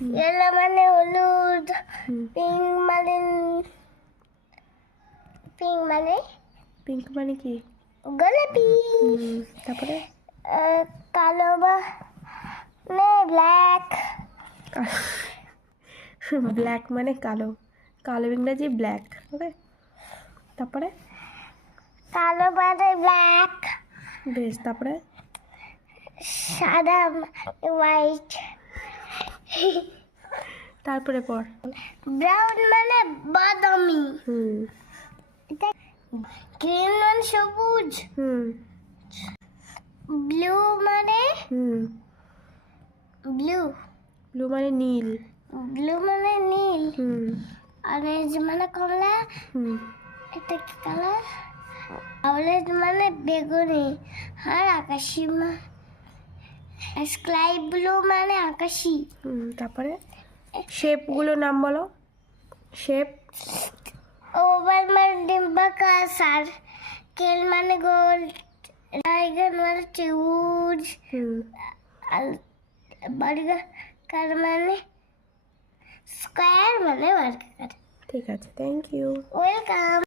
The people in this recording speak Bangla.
ইয়েলো মানে হলুদ, পিঙ্ক মানে পিঙ্ক মানে কি? গোলাপি, তারপরে কালো মানে ব্ল্যাক, ব্ল্যাক মানে কালো, কালো ইংরাজি ব্ল্যাক। ওকে, তারপরে কালো মানে ব্ল্যাক, বেশ, তারপরে সাদা হোয়াইট, তারপরে পর ব্রাউন মানে বাদামি, হুম গ্রিন মানে সবুজ, হুম ব্লু মানে হুম ব্লু, ব্লু মানে নীল। নীল, হুম অরেঞ্জ মানে কমলা, হুম এটা কি কালার? অরেঞ্জ মানে বেগুনি, আর আকাশি স্কাই ব্লু মানে আকাশি। তারপরে শেপগুলো নাম বলো। শেপ ওভাল মানে ডিম্বাকার, সার্কেল মানে গোল, ডায়াগন মানে ত্রিভুজ, বর্গাকার মানে স্কোয়ার মানে বর্গাকার। ঠিক আছে, থ্যাংক ইউ। ওয়েলকাম।